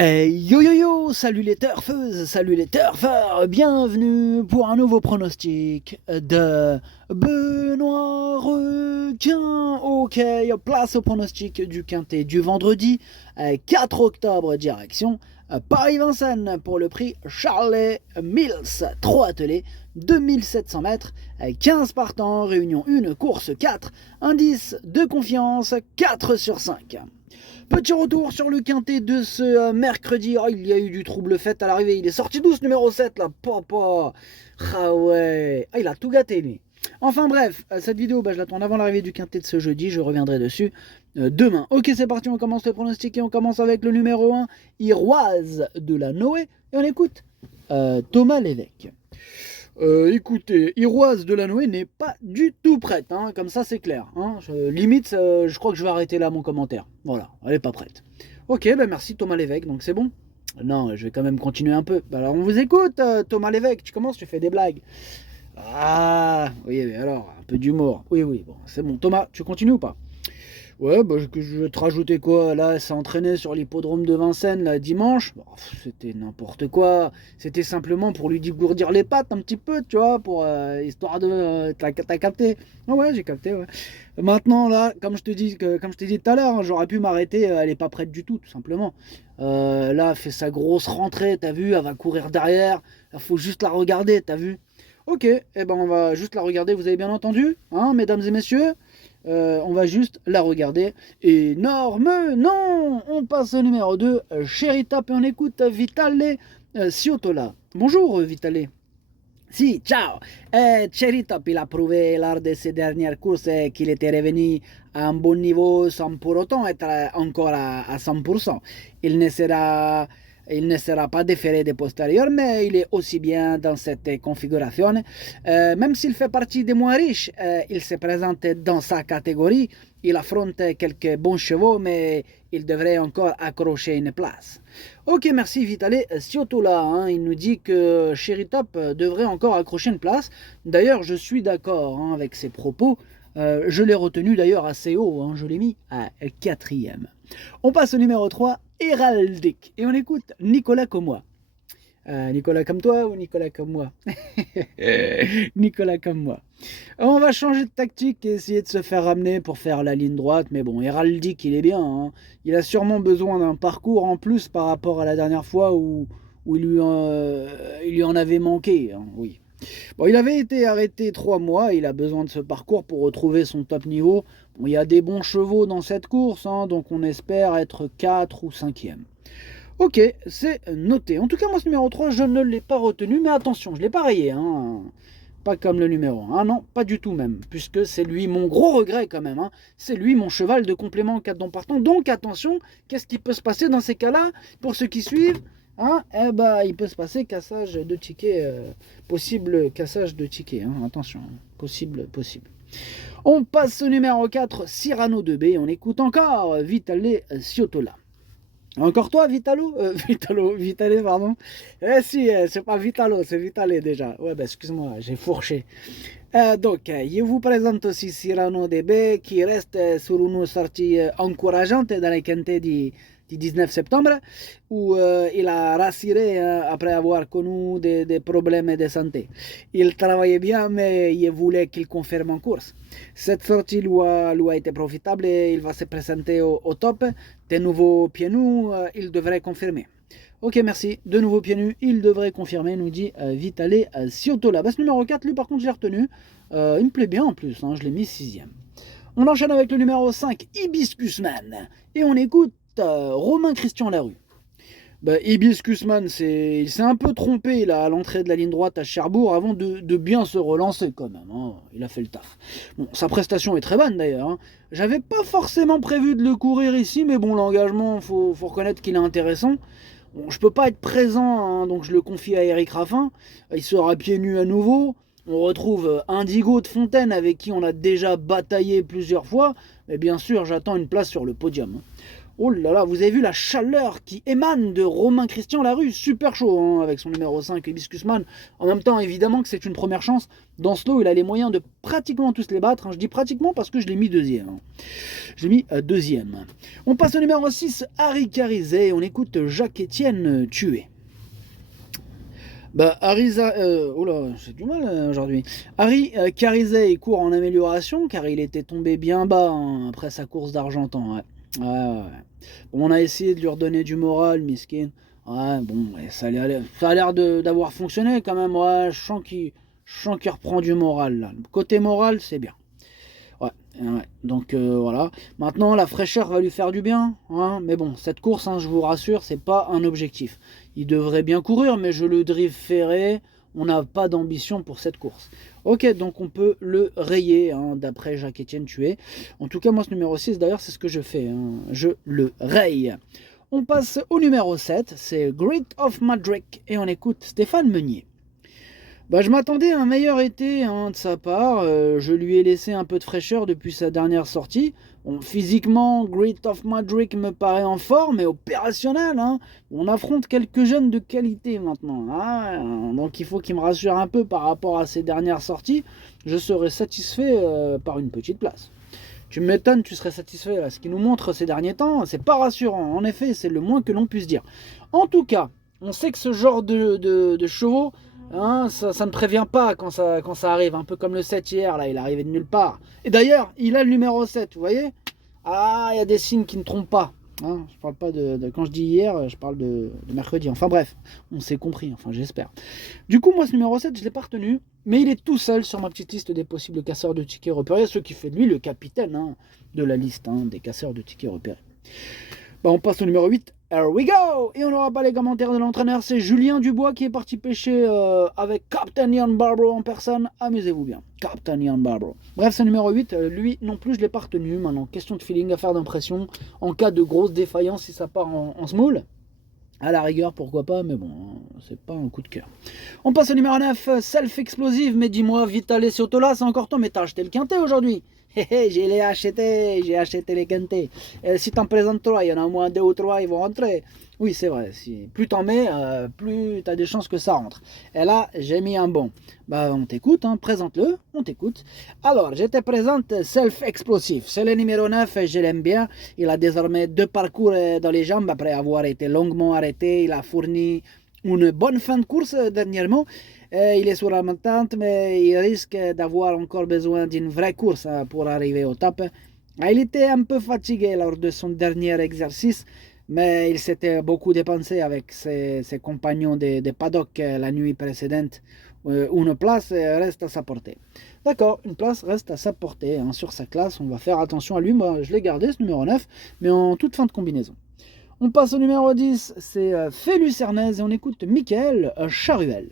Hey, yo yo yo, salut les turfeuses, salut les turfeurs, bienvenue pour un nouveau pronostic de Benoît Requin. Ok, place au pronostic du quintet du vendredi 4 octobre, direction Paris-Vincennes pour le prix Charles Mills, 3 attelés, 2700 mètres, 15 partants, réunion 1, course 4, indice de confiance 4 sur 5. Petit retour sur le quintet de ce mercredi. Oh, il y a eu du trouble fait à l'arrivée. Il est sorti douce numéro 7 là. Papa. Ah ouais. Ah, il a tout gâté lui. Enfin bref, cette vidéo, je la tourne avant l'arrivée du quintet de ce jeudi. Je reviendrai dessus demain. Ok, c'est parti. On commence le pronostic et on commence avec le numéro 1, Iroise de la Noé. Et on écoute Thomas Lévesque. Écoutez, Iroise de la Noé n'est pas du tout prête, hein, comme ça c'est clair. Hein. Limite, je crois que je vais arrêter là mon commentaire. Voilà, elle n'est pas prête. Ok, merci Thomas Lévesque, donc c'est bon. Non, je vais quand même continuer un peu. Alors on vous écoute, Thomas Lévesque, tu commences, tu fais des blagues. Ah, oui, mais alors, un peu d'humour. Oui, bon, c'est bon. Thomas, tu continues ou pas? Ouais, je vais te rajouter quoi? Là, s'est entraîné sur l'hippodrome de Vincennes, là, dimanche. Bon, c'était n'importe quoi. C'était simplement pour lui dégourdir les pattes un petit peu, tu vois, pour histoire de. T'as capté? Ah ouais, j'ai capté, ouais. Maintenant, là, comme je t'ai dit tout à l'heure, hein, j'aurais pu m'arrêter, elle est pas prête du tout, tout simplement. Là, elle fait sa grosse rentrée, t'as vu, elle va courir derrière. Il faut juste la regarder, t'as vu? Ok, on va juste la regarder, vous avez bien entendu, hein, mesdames et messieurs? On va juste la regarder. Énorme, non. On passe au numéro 2, Chéri Top, et on écoute Vitale Ciotola. Bonjour Vitale. Si, ciao. Chéri Top, il a prouvé lors de ses dernières courses qu'il était revenu à un bon niveau sans pour autant être encore à 100%. Il ne sera il ne sera pas déféré des postérieurs, mais il est aussi bien dans cette configuration. Même s'il fait partie des moins riches, il se présente dans sa catégorie. Il affronte quelques bons chevaux, mais il devrait encore accrocher une place. Ok, merci Vitale. Surtout là, hein, il nous dit que Chéri Top devrait encore accrocher une place. D'ailleurs, je suis d'accord avec ses propos. Je l'ai retenu d'ailleurs assez haut, hein, je l'ai mis à 4e. On passe au numéro 3, Héraldique. Et on écoute Nicolas comme moi. Nicolas comme toi ou Nicolas comme moi? Nicolas comme moi. On va changer de tactique et essayer de se faire ramener pour faire la ligne droite. Mais bon, Héraldique, il est bien. Hein. Il a sûrement besoin d'un parcours en plus par rapport à la dernière fois où il lui en avait manqué. Hein, oui. Bon, il avait été arrêté 3 mois, il a besoin de ce parcours pour retrouver son top niveau. Bon, il y a des bons chevaux dans cette course, hein, donc on espère être 4 ou 5e. Ok, c'est noté. En tout cas, moi, ce numéro 3, je ne l'ai pas retenu, mais attention, je ne l'ai pas rayé. Hein. Pas comme le numéro 1, non, pas du tout même, puisque c'est lui mon gros regret quand même. Hein. C'est lui mon cheval de complément 4 dons partant. Donc attention, qu'est-ce qui peut se passer dans ces cas-là pour ceux qui suivent? Hein, il peut se passer cassage de tickets, possible cassage de tickets, hein, attention, possible. On passe au numéro 4, Cyrano de B, on écoute encore Vitale Ciotola. Encore toi, Vitale, pardon. Eh si, c'est pas Vitalo, c'est Vitale déjà. Ouais, excuse-moi, j'ai fourché. Donc, je vous présente aussi Cyrano de B qui reste sur une sortie encourageante dans les quintets du 19 septembre, où il a rassuré après avoir connu des problèmes de santé. Il travaillait bien, mais il voulait qu'il confirme en course. Cette sortie lui a été profitable et il va se présenter au top. De nouveaux pieds nus, il devrait confirmer. Ok, merci. De nouveaux pieds nus, il devrait confirmer, nous dit Vitale Ciotola. Ce numéro 4, lui, par contre, j'ai retenu. Il me plaît bien en plus, hein, je l'ai mis 6e. On enchaîne avec le numéro 5, Hibiscus Man. Et on écoute Romain Christian Larue. Hibiscus Man, il s'est un peu trompé là, à l'entrée de la ligne droite à Cherbourg avant de bien se relancer quand même. Hein. Il a fait le taf. Bon, sa prestation est très bonne d'ailleurs. Hein. J'avais pas forcément prévu de le courir ici, mais bon, l'engagement, faut reconnaître qu'il est intéressant. Bon, je peux pas être présent, hein, donc je le confie à Eric Raffin. Il sera pieds nus à nouveau. On retrouve Indigo de Fontaine avec qui on a déjà bataillé plusieurs fois. Mais bien sûr, j'attends une place sur le podium. Oh là là, vous avez vu la chaleur qui émane de Romain Christian Larue, super chaud hein, avec son numéro 5, Hibiscus Man. En même temps, évidemment que c'est une première chance. Dans ce lot, il a les moyens de pratiquement tous les battre. Hein. Je dis pratiquement parce que je l'ai mis deuxième. Hein. Je l'ai mis deuxième. On passe au numéro 6, Harry Carizet. On écoute Jacques-Étienne Tué. Bah, Harry, oh là, j'ai du mal aujourd'hui. Harry Carizet, il court en amélioration car il était tombé bien bas hein, après sa course d'Argentan. Ouais. Ouais. Bon, on a essayé de lui redonner du moral, miskin. Ouais, bon, ça a l'air d'avoir fonctionné quand même. Ouais, je sens qu'il reprend du moral là. Côté moral, c'est bien. Ouais. Donc voilà. Maintenant, la fraîcheur va lui faire du bien. Hein. Mais bon, cette course, hein, je vous rassure, c'est pas un objectif. Il devrait bien courir, mais je le drive ferré. On n'a pas d'ambition pour cette course. Ok, donc on peut le rayer, hein, d'après Jacques-Étienne Tué. En tout cas, moi, ce numéro 6, d'ailleurs, c'est ce que je fais. Hein. Je le raye. On passe au numéro 7, c'est Great of Madrid. Et on écoute Stéphane Meunier. Bah, je m'attendais à un meilleur été hein, de sa part. Je lui ai laissé un peu de fraîcheur depuis sa dernière sortie. Bon, physiquement, Great of Madrid me paraît en forme et opérationnel. Hein. On affronte quelques jeunes de qualité maintenant. Hein. Donc il faut qu'il me rassure un peu par rapport à ses dernières sorties. Je serai satisfait par une petite place. Tu m'étonnes, tu serais satisfait. Là. Ce qu'il nous montre ces derniers temps, c'est pas rassurant. En effet, c'est le moins que l'on puisse dire. En tout cas, on sait que ce genre de chevaux... Hein, ça ne prévient pas quand ça arrive, un peu comme le 7 hier, là, il est arrivé de nulle part. Et d'ailleurs, il a le numéro 7, vous voyez. Ah, il y a des signes qui ne trompent pas. Hein, je parle pas quand je dis hier, je parle de mercredi. Enfin bref, on s'est compris, enfin j'espère. Du coup, moi, ce numéro 7, je ne l'ai pas retenu, mais il est tout seul sur ma petite liste des possibles casseurs de tickets repérés, ce qui fait de lui le capitaine hein, de la liste hein, des casseurs de tickets repérés. Bah, on passe au numéro 8. Here we go! Et on n'aura pas les commentaires de l'entraîneur, c'est Julien Dubois qui est parti pêcher avec Captain Ian Barbro en personne. Amusez-vous bien, Captain Ian Barbro. Bref, c'est numéro 8, lui non plus je ne l'ai pas retenu. Maintenant, question de feeling, affaire d'impression. En cas de grosse défaillance, si ça part en small, à la rigueur, pourquoi pas, mais bon, c'est pas un coup de cœur. On passe au numéro 9, Self-Explosive, mais dis-moi, Vitale Sotola, c'est encore toi, mais t'as acheté le quintet aujourd'hui. J'ai acheté les quintés. Si t'en présentes 3, il y en a au moins 2 ou 3, ils vont rentrer. Oui, c'est vrai. Plus t'en mets, plus t'as des chances que ça rentre. Et là, j'ai mis un bon. Bah, on t'écoute, hein, présente-le, on t'écoute. Alors, je te présente Self-Explosive. C'est le numéro 9, je l'aime bien. Il a désormais 2 parcours dans les jambes après avoir été longuement arrêté. Il a fourni une bonne fin de course dernièrement. Il est sur la montante, mais il risque d'avoir encore besoin d'une vraie course hein, pour arriver au top. Il était un peu fatigué lors de son dernier exercice, mais il s'était beaucoup dépensé avec ses compagnons de paddock la nuit précédente. Une place reste à sa portée. D'accord, une place reste à sa portée. Hein, sur sa classe, on va faire attention à lui. Moi, je l'ai gardé, ce numéro 9, mais en toute fin de combinaison. On passe au numéro 10, c'est Félucernaise, et on écoute Michael Charuel.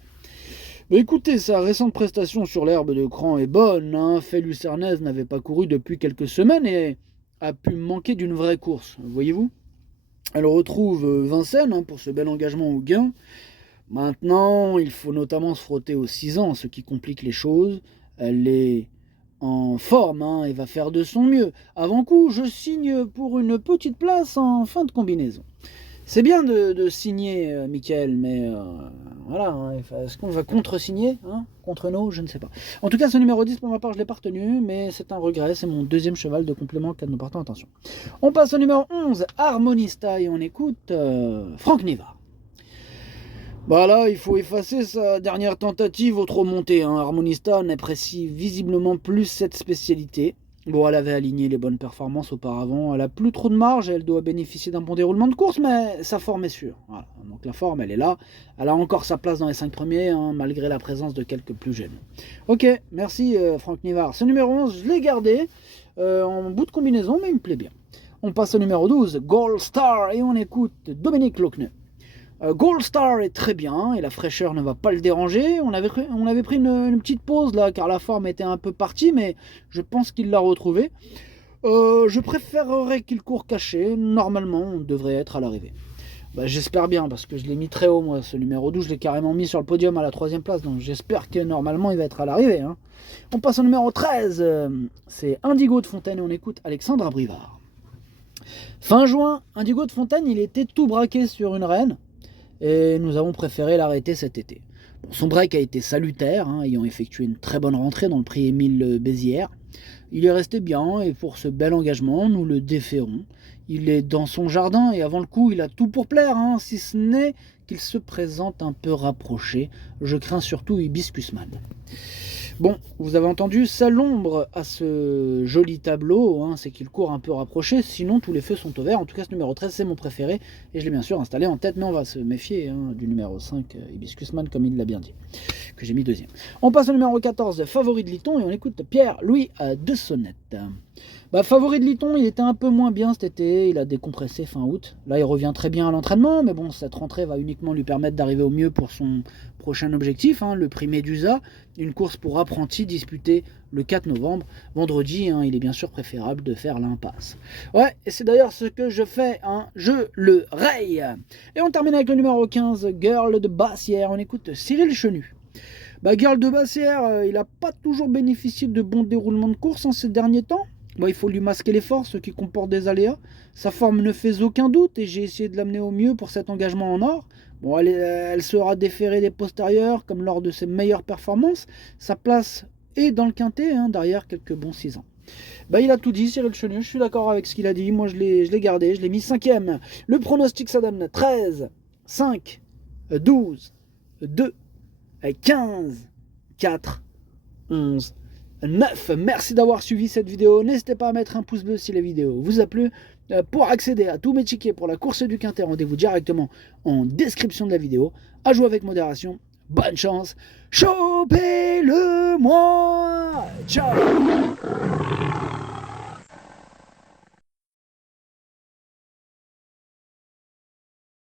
Bah écoutez, sa récente prestation sur l'herbe de Cran est bonne. Hein. Félucernaise n'avait pas couru depuis quelques semaines et a pu manquer d'une vraie course, voyez-vous. Elle retrouve Vincennes hein, pour ce bel engagement au gain. Maintenant, il faut notamment se frotter aux 6 ans, ce qui complique les choses. Elle est en forme hein, et va faire de son mieux. Avant coup, je signe pour une petite place en fin de combinaison. C'est bien de signer, Michael, mais voilà, hein, est-ce qu'on va contre-signer hein, contre nous? Je ne sais pas. En tout cas, ce numéro 10, pour ma part, je ne l'ai pas retenu, mais c'est un regret, c'est mon deuxième cheval de complément auquel nous portons attention. On passe au numéro 11, Harmonista, et on écoute Franck Nivard. Bah là, il faut effacer sa dernière tentative au trop monté. Hein. Harmonista n'apprécie visiblement plus cette spécialité. Bon, elle avait aligné les bonnes performances auparavant, elle a plus trop de marge, elle doit bénéficier d'un bon déroulement de course, mais sa forme est sûre. Voilà. Donc la forme, elle est là, elle a encore sa place dans les 5 premiers, hein, malgré la présence de quelques plus jeunes. Ok, merci Franck Nivard. Ce numéro 11, je l'ai gardé en bout de combinaison, mais il me plaît bien. On passe au numéro 12, Gold Star, et on écoute Dominique Lochneux. Gold Star est très bien et la fraîcheur ne va pas le déranger. On avait pris une petite pause là car la forme était un peu partie, mais je pense qu'il l'a retrouvée. Je préférerais qu'il court caché. Normalement, on devrait être à l'arrivée. Bah, j'espère bien parce que je l'ai mis très haut moi. Ce numéro 12, je l'ai carrément mis sur le podium à la 3e place. Donc j'espère que normalement il va être à l'arrivée. Hein. On passe au numéro 13. C'est Indigo de Fontaine et on écoute Alexandre Abrivard. Fin juin, Indigo de Fontaine, il était tout braqué sur une reine et nous avons préféré l'arrêter cet été. Bon, son break a été salutaire, ayant effectué une très bonne rentrée dans le prix Émile Bézières. Il est resté bien et pour ce bel engagement, nous le déférons. Il est dans son jardin et avant le coup, il a tout pour plaire, si ce n'est qu'il se présente un peu rapproché. Je crains surtout Hibiscusman. Bon, vous avez entendu, seule l'ombre à ce joli tableau, c'est qu'il court un peu rapproché, sinon tous les feux sont au vert. En tout cas, ce numéro 13, c'est mon préféré, et je l'ai bien sûr installé en tête, mais on va se méfier du numéro 5, Hibiscusman, comme il l'a bien dit, que j'ai mis deuxième. On passe au numéro 14, Favori de Liton, et on écoute Pierre-Louis de Sonnette. Favori de Liton, il était un peu moins bien cet été, il a décompressé fin août. Là, il revient très bien à l'entraînement, mais bon, cette rentrée va uniquement lui permettre d'arriver au mieux pour son prochain objectif, le prix Médusa, une course pour apprentis disputée le 4 novembre. Vendredi, il est bien sûr préférable de faire l'impasse. Ouais, et c'est d'ailleurs ce que je fais, je le raye. Et on termine avec le numéro 15, Girl de Bassière, on écoute Cyril Chenu. Girl de Bassière, il n'a pas toujours bénéficié de bons déroulements de course ces derniers temps. Il faut lui masquer les forces, ce qui comporte des aléas. Sa forme ne fait aucun doute et j'ai essayé de l'amener au mieux pour cet engagement en or. Elle sera déférée des postérieurs comme lors de ses meilleures performances. Sa place est dans le quintet, derrière quelques bons 6 ans. Il a tout dit, Cyril Chenu, je suis d'accord avec ce qu'il a dit. Moi, je l'ai gardé, je l'ai mis 5e. Le pronostic, ça donne 13, 5, 12, 2, 15, 4, 11, 9. Merci d'avoir suivi cette vidéo. N'hésitez pas à mettre un pouce bleu si la vidéo vous a plu. Pour accéder à tous mes tickets pour la course du Quintet, rendez-vous directement en description de la vidéo. À jouer avec modération. Bonne chance. Chopez-le-moi. Ciao.